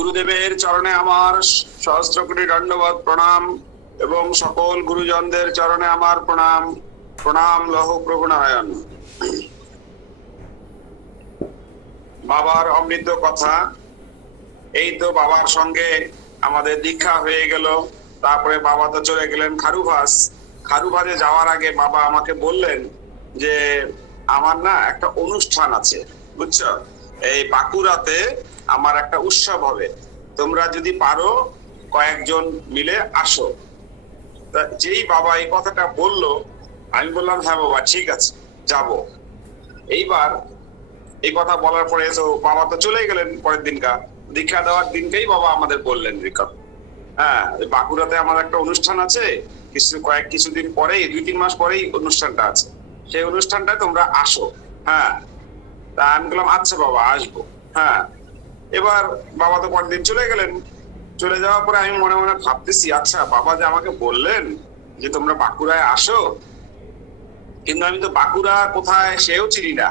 গুরুদেবের চরণে আমার সহস্র কোটি দণ্ডবত প্রণাম এবং সকল গুরুজনদের চরণে আমার প্রণাম। প্রণাম লহ প্রভু নারায়ণ। বাবার অমৃত কথা, এই তো বাবার সঙ্গে আমাদের দীক্ষা হয়ে গেল। তারপরে বাবা তো চলে গেলেন খারুভাস। খারুভাসে যাওয়ার আগে বাবা আমাকে বললেন যে আমার না একটা অনুষ্ঠান আছে, বুঝছো, এই বাঁকুড়াতে আমার একটা উৎসব হবে, তোমরা যদি পারো কয়েকজন মিলে আসো। তা যেই বাবা এই কথাটা বললো, আমি বললাম হ্যাঁ বাবা ঠিক আছে যাব। এইবার এই কথা বলার পরে তো বাবা তো চলে গেলেন। পরের দিনকার দীক্ষা দেওয়ার দিনকেই বাবা আমাদের বললেন, হ্যাঁ বাঁকুড়াতে আমার একটা অনুষ্ঠান আছে, কিছুদিন পরেই, 2-3 মাস পরেই অনুষ্ঠানটা আছে, সেই অনুষ্ঠানটা তোমরা আসো। হ্যাঁ, তা আমি বললাম আচ্ছা বাবা আসবো। হ্যাঁ, এবার বাবা তো পরের দিন চলে গেলেন। চলে যাওয়ার পরে আমি মনে মনে ভাবতেছি, আচ্ছা বাবা যে আমাকে বললেন যে তোমরা বাঁকুড়ায় আসো, কিন্তু আমি তো বাঁকুড়া কোথায় সেও চিনি না,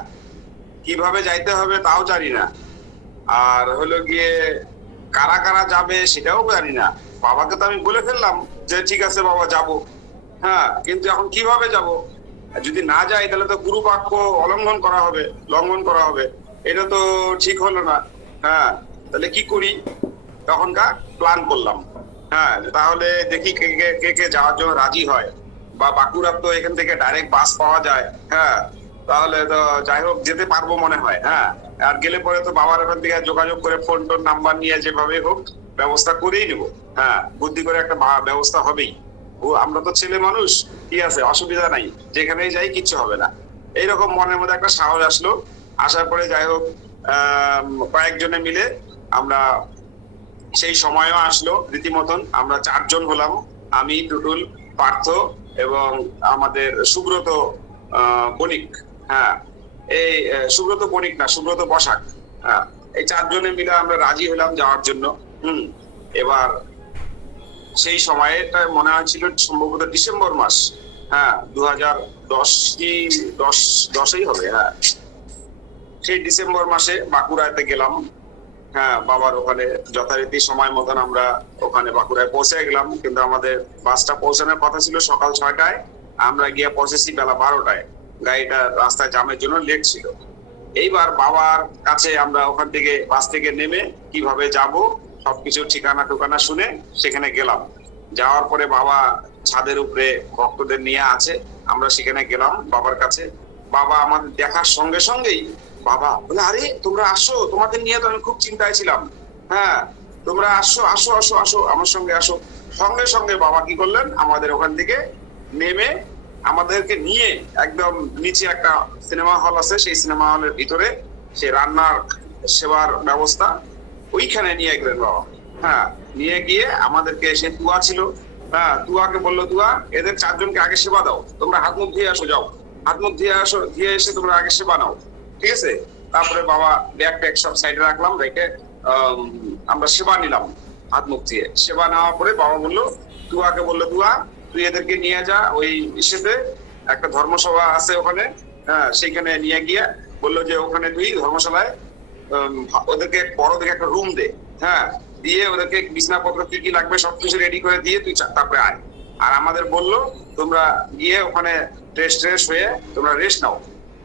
কিভাবে যাইতে হবে তাও জানি না, আর হলো গিয়ে কারা কারা যাবে সেটাও জানি না। বাবাকে তো আমি বলে ফেললাম যে ঠিক আছে বাবা যাব। হ্যাঁ, কিন্তু এখন কিভাবে যাব? যদি না যাই তাহলে তো গুরু বাক্য লঙ্ঘন করা হবে, এটা তো ঠিক হলো না। হ্যাঁ, তাহলে কি করি? তখনকার প্ল্যান করলাম, হ্যাঁ তাহলে দেখি কে কে কে কে যাওয়ার জন্য রাজি হয়, বা বাঁকুড়ার তো এখান থেকে ডাইরেক্ট বাস পাওয়া যায়। হ্যাঁ, তাহলে তো যাই হোক যেতে পারবো মনে হয়। হ্যাঁ, আর গেলে পরে তো বাবার ওখান থেকে যোগাযোগ করে ফোন টোন নাম্বার নিয়ে যেভাবে হোক ব্যবস্থা করেই নেবো। হ্যাঁ, বুদ্ধি করে একটা ব্যবস্থা হবেই। ও আমরা তো ছেলে মানুষ, কি আছে, অসুবিধা নাই, যেখানেই যাই কিচ্ছু হবে না। এইরকম মনের মধ্যে একটা সাহস আসলো। আসার পরে যাই হোক কয়েকজনে মিলে আমরা, সেই সময়ও আসলো রীতিমতন, আমরা 4 জন হলাম, আমি, টুটুল, পার্থ এবং আমাদের সুব্রত বণিক। হ্যাঁ, এই সুব্রত বণিক না, সুব্রত বসাক। হ্যাঁ, এই 4 জনে মিলে আমরা রাজি হলাম যাওয়ার জন্য। এবার সেই সময়টা মনে হচ্ছিল সম্ভবত ডিসেম্বর মাস। হ্যাঁ, 2010 কি 10ই হবে। হ্যাঁ, সেই ডিসেম্বর মাসে বাঁকুড়াতে গেলাম। হ্যাঁ, বাবার ওখানে যথারীতি সময় মতন আমরা ওখানে বাঁকুড়ায় পৌঁছে গেলাম, কিন্তু আমাদের বাসটা পৌঁছানোর কথা ছিল সকাল 6টায়, আমরা গিয়ে পৌঁছেছি বেলা 12টায়। গাড়িটা রাস্তায় জামের জন্য লেট ছিল। এইবার বাবার কাছে আমরা ওখান থেকে বাস থেকে নেমে কিভাবে যাব সবকিছু ঠিকানা শুনে সেখানে গেলাম। যাওয়ার পরে বাবা ছাদের উপরে ভক্তদের নিয়ে আছে, আমরা সেখানে গেলাম বাবার কাছে। বাবা আমাদের দেখার সঙ্গে সঙ্গেই বাবা বলে, আরে তোমরা আসো, তোমাদের নিয়ে তো আমি খুব চিন্তায় ছিলাম। হ্যাঁ, তোমরা আসো আসো আসো আসো, আমার সঙ্গে আসো। সঙ্গে সঙ্গে বাবা কি করলেন, আমাদের ওখান থেকে নেমে আমাদেরকে নিয়ে একদম নিচে একটা সিনেমা হল আছে, সেই সিনেমা হলের ভিতরে সে রান্নার সেবার ব্যবস্থা, ওইখানে নিয়ে গেলেন বাবা। হ্যাঁ, নিয়ে গিয়ে আমাদেরকে, সে তুয়া ছিল, হ্যাঁ তুয়াকে বললো, তুয়া এদের 4 জনকে আগে সেবা দাও, তোমরা হাত মুখ ধুয়ে আসো, যাও হাত মুখ ধুয়ে আসো, ধুয়ে এসে তোমরা আগে সেবা নাও, ঠিক আছে? তারপরে বাবা ব্যাগ ট্যাগ সব সাইডে রাখলাম, রেখে আমরা সেবা নিলাম। হাত মুখ দিয়ে সেবা নেওয়ার পরে বাবা বললো, তুয়াকে বললো, তুয়া তুই এদেরকে নিয়ে যা ওই ইসেতে, একটা ধর্মসভা আছে ওখানে, হ্যাঁ সেইখানে নিয়ে গিয়ে বললো যে ওখানে তুই ধর্মশালায় ওদেরকে বড় দেখে একটা রুম দে। হ্যাঁ, দিয়ে ওদেরকে বিছনাপত্র কি কি লাগবে সবকিছু রেডি করে দিয়ে তুই তারপরে আয়। আর আমাদের বললো তোমরা গিয়ে ওখানে ট্রেস হয়ে তোমরা রেস্ট নাও।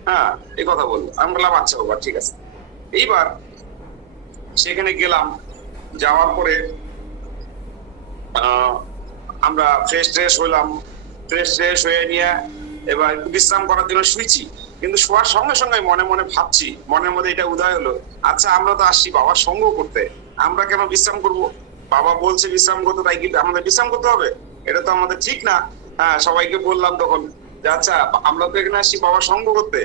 হ্যাঁ, এই কথা বললো। আমি বললাম আচ্ছা বাবা ঠিক আছে। এইবার সেখানে গেলাম, যাওয়ার পরে আমরা ফ্রেশ হইলাম। ফ্রেশ হয়ে নিয়ে এবার একটু বিশ্রাম করার জন্য শুয়েছি, কিন্তু শোয়ার সঙ্গে সঙ্গে মনে মনে ভাবছি, মনের মধ্যে এটা উদয় হলো, আচ্ছা আমরা তো আসছি বাবার সঙ্গ করতে, আমরা কেন বিশ্রাম করব? বাবা বলছে বিশ্রাম করতে, তাই কি আমাদের বিশ্রাম করতে হবে? এটা তো আমাদের ঠিক না। হ্যাঁ, সবাইকে বললাম তখন যে আচ্ছা আমরা তো এখানে আসছি বাবার সঙ্গ করতে,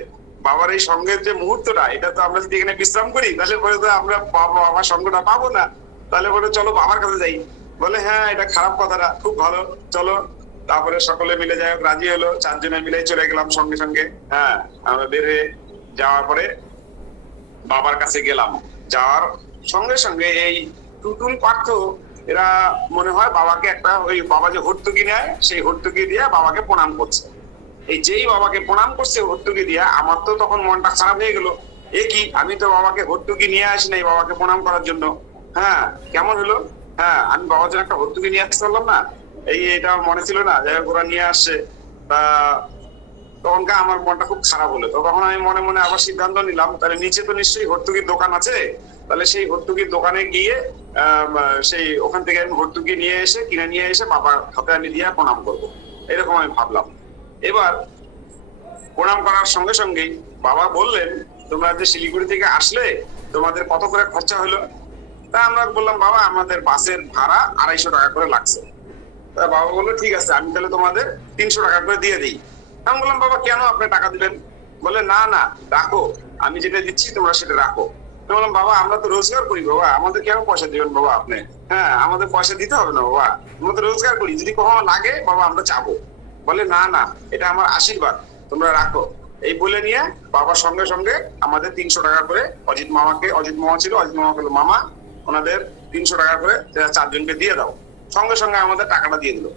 বাবার এই সঙ্গের যে মুহূর্তটা, এটা তো আমরা যদি এখানে বিশ্রাম করি তাহলে পরে তো আমরা বাবার সঙ্গটা পাবো না, তাহলে পরে চলো বাবার কাছে যাই। বলে হ্যাঁ, এটা খারাপ কথা না, খুব ভালো, চলো। তারপরে সকলে মিলে যাই হোক রাজি হলো, 4 জনে মিলে চলে গেলাম সঙ্গে সঙ্গে। হ্যাঁ, আমরা বের হয়ে যাওয়ার পরে বাবার কাছে গেলাম। যাওয়ার সঙ্গে সঙ্গে এই টুটুল পার্থ এরা মনে হয় বাবাকে একটা, ওই বাবা যে হর্তুকি নেয় সেই হর্তুকি দিয়ে বাবাকে প্রণাম করছে। এই যেই বাবাকে প্রণাম করছে হর্তুকি দিয়া, আমার তো তখন মনটা খারাপ হয়ে গেল, এ কি, আমি তো বাবাকে হর্তুকি নিয়ে আসি নাই বাবাকে প্রণাম করার জন্য। হ্যাঁ কেমন হলো? হ্যাঁ আমি বাবার জন্য একটা ভর্তুকি নিয়ে আসতে পারলাম না, এটা আমার মনে ছিল না, যাই হোক ওরা নিয়ে আসছে। তা তখনকার আমার মনটা খুব খারাপ হলো। তো তখন আমি মনে মনে আবার সিদ্ধান্ত নিলাম, তাহলে নিচে তো নিশ্চয়ই ভর্তুকির দোকান আছে, তাহলে সেই ভর্তুকির দোকানে গিয়ে সেই ওখান থেকে আমি ভর্তুকি নিয়ে এসে কিনে নিয়ে এসে বাবার হাতে আমি দিয়ে প্রণাম করবো, এরকম আমি ভাবলাম। এবার প্রণাম করার সঙ্গে সঙ্গেই বাবা বললেন, তোমরা যে শিলিগুড়ি থেকে আসলে তোমাদের কত করে খরচা হলো? তা আমরা বললাম, বাবা আমাদের বাসের ভাড়া 250 টাকা করে লাগছে। তা বাবা বললো, ঠিক আছে আমি তাহলে তোমাদের 300 টাকা করে দিয়ে দিই। আমি বললাম, বাবা কেন আপনি টাকা দিবেন? বলে, না না রাখো, আমি যেটা দিচ্ছি তোমরা সেটা রাখো। আমি বললাম, বাবা আমরা তো রোজগার করি বাবা, আমাদের কেন পয়সা দিবেন বাবা আপনি? হ্যাঁ আমাদের পয়সা দিতে হবে না বাবা, আমরা তো রোজগার করি, যদি কখনো লাগে বাবা আমরা চাবো। বলে, না না এটা আমার আশীর্বাদ, তোমরা রাখো। এই বলে নিয়ে বাবার সঙ্গে সঙ্গে আমাদের 300 টাকা করে অজিত মামা ছিল, অজিত মামা হলো মামা, ওনাদের 300 টাকা করে চারজনকে দিয়ে দাও। সঙ্গে সঙ্গে আমাদের টাকাটা দিয়ে দিল।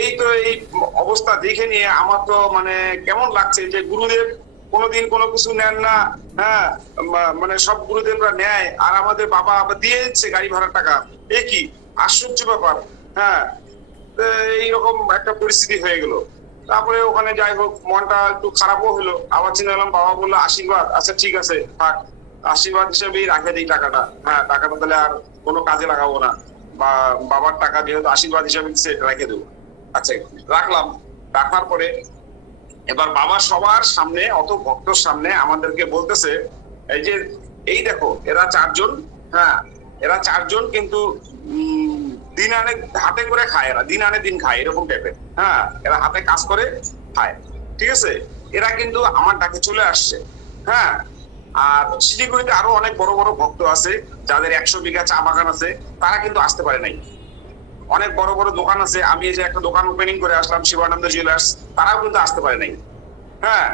এই তো এই অবস্থা দেখে নিয়ে আমার তো মানে কেমন লাগছে যে গুরুদেব কোনোদিন কোনো কিছু নেন না। হ্যাঁ মানে সব গুরুদেবরা নেয়, আর আমাদের বাবা আবার দিয়ে দিচ্ছে গাড়ি ভাড়ার টাকা। এ কি আশ্চর্য ব্যাপার! হ্যাঁ এইরকম একটা পরিস্থিতি হয়ে গেল। তারপরে ওখানে যাই হোক মনটা একটু খারাপও হলো, আবার চিন্তা করলাম, বাবা বললো আশীর্বাদ, আচ্ছা ঠিক আছে থাক, আশীর্বাদ হিসেবেই রাখে দিই টাকাটা। হ্যাঁ টাকাটা তাহলে আর কোনো কাজে লাগাবো না, বা বাবার টাকা যেহেতু আশীর্বাদ হিসেবে রেখে দেবো। আচ্ছা রাখলাম। রাখার পরে এবার বাবা সবার সামনে, অত ভক্তর সামনে আমাদেরকে বলতেছে, এই যে এই দেখো এরা চারজন, হ্যাঁ এরা চারজন কিন্তু দিন আনে হাতে করে খায়, এরা দিন আনে দিন খায় এরকম টাইপের। হ্যাঁ এরা হাতে কাজ করে খায়, ঠিক আছে। এরা কিন্তু আমার ডাকে চলে আসছে। হ্যাঁ আর শিলিগুড়িতে আরো অনেক বড় বড় ভক্ত আছে যাদের 100 বিঘা চা বাগান আছে, তারা কিন্তু আসতে পারে নাই। অনেক বড় বড় দোকান আছে, আমি এই যে একটা দোকান ওপেনিং করে আসলাম শিবানন্দ জুয়েলার্স, তারাও কিন্তু আসতে পারে নাই। হ্যাঁ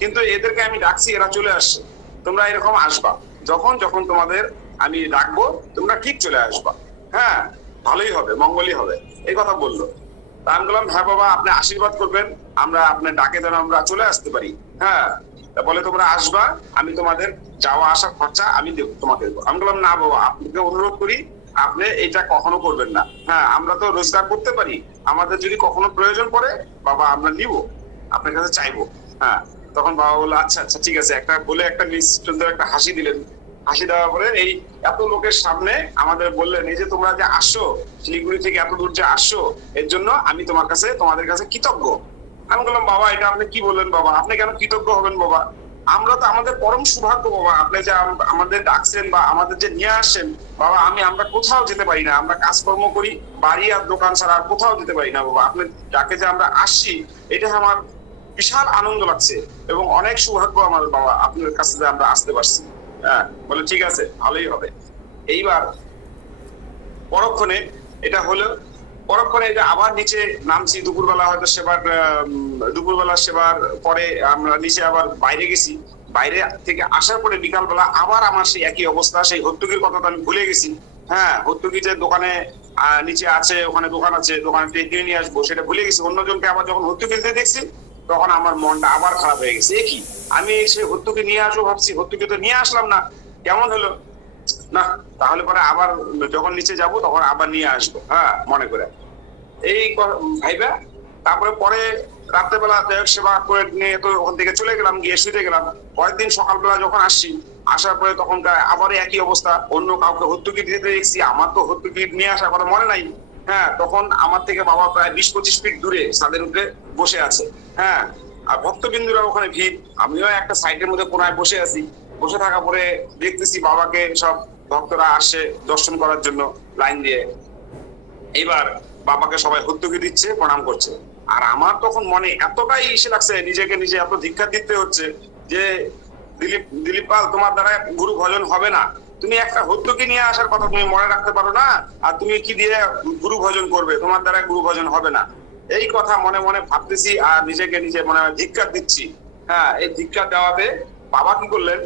কিন্তু এদেরকে আমি ডাকছি, এরা চলে আসছে। তোমরা এরকম আসবা, যখন যখন তোমাদের আমি ডাকবো তোমরা ঠিক চলে আসবা। হ্যাঁ ভালোই হবে, মঙ্গলই হবে, এই কথা বললো। তা আমি বললাম, হ্যাঁ বাবা আপনি আশীর্বাদ করবেন, আমরা আপনার ডাকে যেন আমরা চলে আসতে পারি। হ্যাঁ বলে, তোমরা আসবা, আমি তোমাদের যাওয়া আসার খরচা আমি দেবো, তোমাকে দেবো। আমি বললাম, না বাবা আপনাকে অনুরোধ করি, আপনি এটা কখনো করবেন না। হ্যাঁ আমরা তো রোজগার করতে পারি, আমাদের যদি কখনো প্রয়োজন পড়ে বাবা আমরা নিব, আপনার কাছে চাইবো। হ্যাঁ তখন বাবা বললো, আচ্ছা আচ্ছা ঠিক আছে, একটা বলে একটা সুন্দর একটা হাসি দিলেন। হাসি দেওয়ার পরে এই এত লোকের সামনে আমাদের বললেন, এই যে তোমরা যে আসছো শিলিগুড়ি থেকে এত দূর যে আসছো, এর জন্য আমি তোমাদের কাছে কৃতজ্ঞ। আমি বললাম, বাবা এটা আপনি কি বললেন বাবা, আপনি কেন কৃতজ্ঞ হবেন বাবা? আমরা তো আমাদের পরম সৌভাগ্য বাবা, আপনি যে আমাদের ডাকছেন বা আমাদের যে নিয়ে আসছেন বাবা, আমরা কোথাও যেতে পারি না, আমরা কাজকর্ম করি, বাড়ি আর দোকান ছাড়া আর কোথাও যেতে পারি না বাবা, আপনি ডাকে যে আমরা আসছি এটা আমার বিশাল আনন্দ লাগছে এবং অনেক সৌভাগ্য আমার বাবা আপনার কাছে যে আমরা আসতে পারছি। হ্যাঁ বলে, ঠিক আছে ভালোই হবে। এইবার পরক্ষণে এটা হলো, পরক্ষণে এটা আবার নিচে নামছি, দুপুরবেলা সেবার পরে আমরা নিচে আবার বাইরে গেছি। বাইরে থেকে আসার পরে বিকালবেলা আবার আমার সেই একই অবস্থা, সেই হর্তুকির কথা তো আমি ভুলে গেছি। হ্যাঁ হর্তুকি যে দোকানে নিচে আছে, ওখানে দোকান আছে, দোকানে কিনে নিয়ে আসবো সেটা ভুলে গেছি। অন্যজনকে আবার যখন হর্তুকি কিনতে দেখছি তখন আমার মনটা আবার খারাপ হয়ে গেছে। কি আমি সেই হর্তুকি নিয়ে আসবো ভাবছি, হর্তুকি তো নিয়ে আসলাম না, কেমন হলো না, তাহলে পরে আবার যখন নিচে যাব তখন আবার নিয়ে আসবো, হ্যাঁ মনে করে এই ভাইবা। তারপরে পরে রাত্রেবেলা দেহ সেবা করে নিয়ে তো ওখান থেকে চলে গেলাম, গিয়ে শুতে গেলাম। পরের দিন সকালবেলা যখন আসছি, আসার পরে তখন আবার একই অবস্থা, অন্য কাউকে হর্তুকি দিতে দেখছি, আমার তো হর্তুকি নিয়ে আসার কথা মনে নাই। হ্যাঁ তখন আমার থেকে বাবা প্রায় 20-25 ফিট দূরে ছাদের উপরে বসে আছে। হ্যাঁ আর ভক্তবিন্দুরা ওখানে ভিড়, আমিও একটা সাইডের মধ্যে কোনায় বসে আছি। বসে থাকা পরে দেখতেছি বাবাকে সব ভক্তরা আসে দর্শন করার জন্য লাইন দিয়ে। এবার বাবাকে সবাই হর্তুকি দিচ্ছে, প্রণাম করছে। আর আমার তখন মনে এতটাই ইসে লাগছে, নিজেকে নিজে এত ধিক্কার দিতে হচ্ছে যে দিলীপ পাল তোমার দ্বারা গুরু ভজন হবে না, তুমি একটা হর্তুকি নিয়ে আসার কথা তুমি মনে রাখতে পারো না, আর তুমি কি দিয়ে গুরু ভজন করবে, তোমার দ্বারা গুরু ভজন হবে না। এই কথা মনে মনে ভাবতেছি আর নিজেকে নিজে মনে হয় ধিক্কার দিচ্ছি। হ্যাঁ এই ধিক্কার দেওয়াতে বাবা কি করলেন,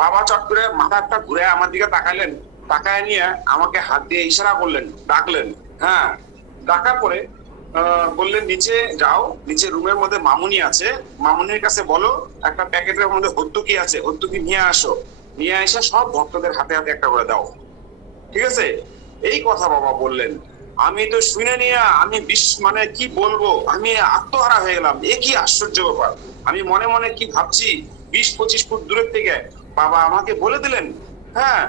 বাবা চট করে মাথাটা ঘুরে আমার দিকে তাকাইলেন, তাকায় নিয়ে আমাকে হাত দিয়ে ইশারা করলেন, ডাকলেন। হ্যাঁ ডাকার পরে বললেন, নিচে যাও, নিচে রুমের মধ্যে মামুনি আছে, মামুনির কাছে বলো একটা প্যাকেটের মধ্যে হর্তুকি আছে, হর্তুকি নিয়ে আসো, নিয়ে এসে সব ভক্তদের হাতে হাতে একটা করে দাও। ঠিক আছে, এই কথা বাবা বললেন। আমি তো শুনে নিয়ে আমি মানে কি বলবো, আমি আত্মহারা হয়ে গেলাম। এ কি আশ্চর্য ব্যাপার! আমি মনে মনে কি ভাবছি, 20-25 ফুট দূরের থেকে বাবা আমাকে বলে দিলেন, হ্যাঁ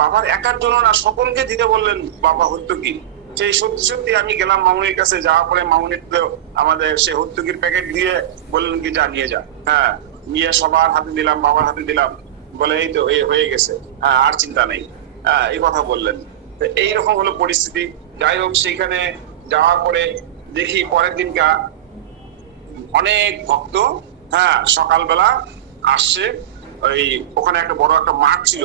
বাবার একার জন্য না, সকলকে দিতে বললেন বাবা হত্যকি। সেই সত্যি সত্যি আমি গেলাম মামুনির কাছে, যাওয়ার পরে মামুনির তো আমাদের সে হত্যকির প্যাকেট দিয়ে বললেন কি যা নিয়ে যা। হ্যাঁ, নিয়ে সবার হাতে দিলাম, বাবার হাতে দিলাম, বলে এই তো এই হয়ে গেছে, হ্যাঁ আর চিন্তা নেই। হ্যাঁ, এই কথা বললেন। এইরকম হলো পরিস্থিতি। যাই হোক, সেইখানে যাওয়ার পরে দেখি পরের দিনকা অনেক ভক্ত, হ্যাঁ সকালবেলা আসছে। ওই ওখানে একটা বড় একটা মাঠ ছিল,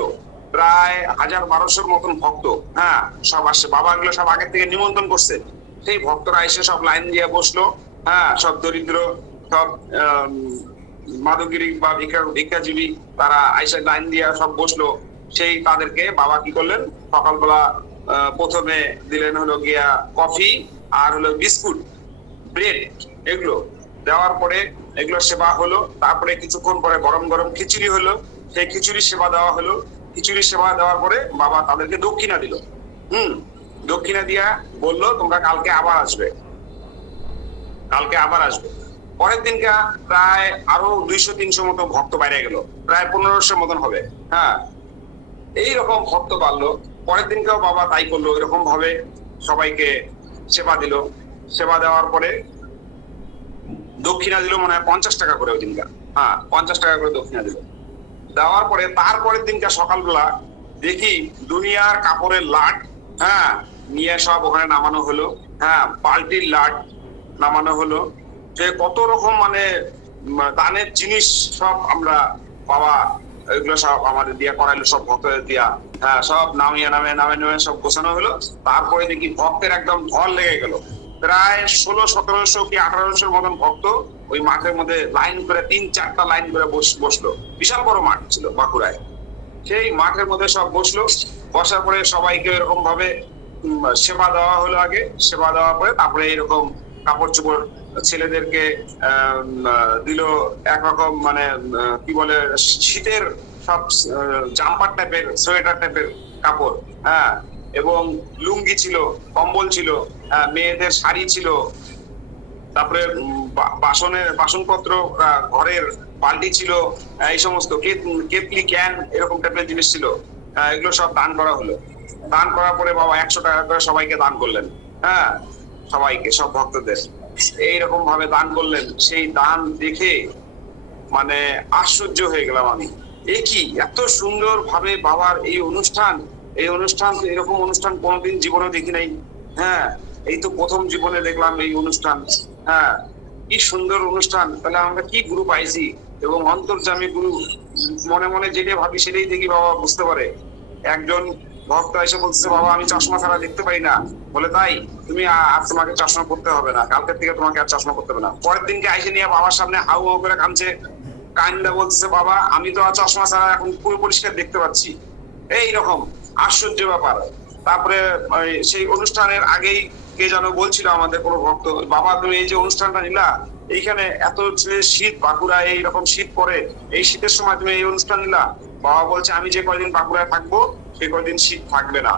প্রায় 1000-1200 মতন ভক্ত, হ্যাঁ সব আসছে। বাবা এগুলো সব আগের থেকে নিমন্ত্রণ করছে। সেই ভক্তরা এসে সব লাইন দিয়ে বসলো, হ্যাঁ সব দরিদ্র, সব মাদকগিরি বা ভিক্ষাজীবী, তারা আইসা লাইন দিয়ে সব বসলো। সেই তাদেরকে বাবা কি করলেন, সকালবেলা প্রথমে দিলেন হলো গিয়া কফি আর হলো বিস্কুট, ব্রেড, এগুলো দেওয়ার পরে এগুলো সেবা হলো। তারপরে কিছুক্ষণ পরে গরম গরম খিচুড়ি হলো, সেই খিচুড়ি সেবা দেওয়া হলো। খিচুড়ি সেবা দেওয়ার পরে বাবা তাদেরকে দক্ষিণা দিল। দক্ষিণা দিয়া বললো তোমরা কালকে আবার আসবে, কালকে আবার আসবে। পরের দিনকা প্রায় আরো 200-300 মতো ভক্ত বাইরে গেল, প্রায় 1500 মতন হবে। হ্যাঁ, এইরকম ভক্ত বাড়লো। পরের দিনকেও বাবা তাই করলো, এরকম ভাবে সবাইকে সেবা দিল। সেবা দেওয়ার পরে দক্ষিণা দিল মনে হয় 50 টাকা করে ওই দিনকার। হ্যাঁ, 50 টাকা করে দক্ষিণা দিল। দেওয়ার পরে তারপরের দিনকার সকালবেলা দেখি দুনিয়ার কাপড়ের লাট, হ্যাঁ নিয়ে সব ওখানে নামানো হলো। হ্যাঁ, বালতির লাট নামানো হলো। যে কত রকম মানে দানের জিনিস সব আমরা বাবা এগুলো সব আমাদের দিয়া করাইলো, সব ভক্তদের দিয়া। হ্যাঁ, সব নামিয়ে সব গোছানো হলো। তারপরে দেখি ভক্তের একদম ঢল লেগে গেল। প্রায় 1600-1700 কি 1800 মতন ভক্ত ওই মাঠের মধ্যে লাইন করে 3-4টা লাইন করে বসলো। বিশাল বড় মাঠ ছিল বাঁকুড়ায়। সেই মাঠের মধ্যে সব বসলো। বসার পরে সবাইকে এরকম ভাবে সেবা দেওয়া হলো। আগে সেবা দেওয়ার পরে তারপরে এরকম কাপড় চোপড় ছেলেদেরকে দিল একরকম, মানে কি বলে শীতের সব জাম্পার টাইপের, সোয়েটার টাইপের কাপড়। হ্যাঁ, এবং লুঙ্গি ছিল, কম্বল ছিল, মেয়েদের শাড়ি ছিল। তারপরে বাসনপত্র, ঘরের বালতি ছিল, এই সমস্ত কেতলি, ক্যান, এরকম টাইপের জিনিস ছিল। এগুলো সব দান করা হলো। দান করার পরে বাবা 100 টাকা করে সবাইকে দান করলেন। হ্যাঁ, সবাইকে, সব ভক্তদের এইরকম ভাবে দান করলেন। সেই দান দেখে মানে আশ্চর্য হয়ে গেলাম আমি। এ কি এত সুন্দর ভাবে বাবার এই অনুষ্ঠান তো এরকম অনুষ্ঠান কোনোদিন জীবনে দেখি নাই। হ্যাঁ, এই তো প্রথম জীবনে দেখলাম এই অনুষ্ঠান। হ্যাঁ, কি সুন্দর অনুষ্ঠান। তাহলে আমরা কি গুরু পাইছি, এবং অন্তর্যামী গুরু। মনে মনে যেটা ভাবি সেটাই দেখি বাবা বুঝতে পারে। একজন ভক্ত এসে বলছে বাবা আমি চশমা ছাড়া দেখতে পাই না। বলে তাই, তুমি আর তোমাকে চশমা পড়তে হবে না, কালকের থেকে তোমাকে আর চশমা পড়তে হবে না। পরের দিনকে আইসে নিয়ে বাবার সামনে হাউ হাউ করে কাঁদছে, কান্দা বলছে বাবা আমি তো চশমা ছাড়া এখন পুরো পরিষ্কার দেখতে পাচ্ছি। এইরকম আশ্চর্য ব্যাপার। তারপরে সেই অনুষ্ঠানের আগেই কে যেন বলছিল আমাদের কোনো ভক্ত, বাবা তুমি এই যে অনুষ্ঠানটা নিলা, এইখানে এত শীত, বাঁকুড়ায় এইরকম শীত পড়ে, এই শীতের সময় তুমি এই অনুষ্ঠান নিলা। বাবা বলছে আমি যে কয়দিন বাঁকুড়ায় থাকবো সেই কয়দিন শীত থাকবে না,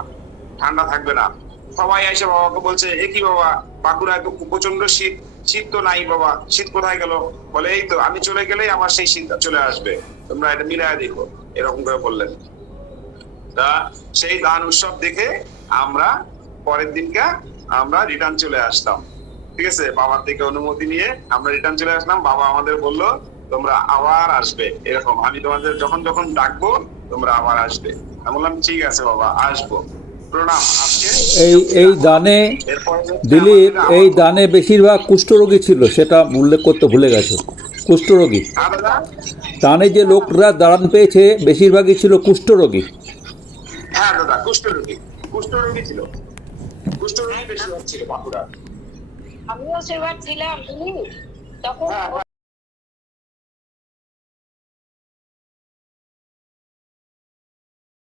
ঠান্ডা থাকবে না। সবাই এসে বাবাকে বলছে এ কি বাবা, বাঁকুড়ায় তো প্রচন্ড শীত, শীত তো নাই বাবা, শীত কোথায় গেল? বলে এই তো আমি চলে গেলেই আমার সেই শীতটা চলে আসবে, তোমরা এটা মিলায় দেখো, এরকম করে বললেন। তা সেই দান উৎসব দেখে আমরা পরের দিনকে আমরা রিটার্ন চলে আসলাম। ঠিক আছে, বাবার থেকে অনুমতি নিয়ে আমরা রিটার্ন চলে আসলাম। বাবা আমাদের বললো তোমরা আবার আসবে, এরকম আমি তোমাদের যখন যখন ডাকবো তোমরা আবার আসবে। আমি বললাম ঠিক আছে বাবা, আসবো, প্রণাম। আজকে এই দানে দিলীপ, এই দানে বেশিরভাগ কুষ্ঠরোগী ছিল, সেটা উল্লেখ করতে ভুলে গেছো। কুষ্ঠরোগী দানে যে লোকরা দান পেয়েছে বেশিরভাগই ছিল কুষ্ঠরোগী। হ্যাঁ দাদা, কুষ্ঠরোগী ছিল, কুষ্ঠরোগী বেশিরভাগ ছিল বাঁকুড়া। আমিও সেবার ছিলাম তখন।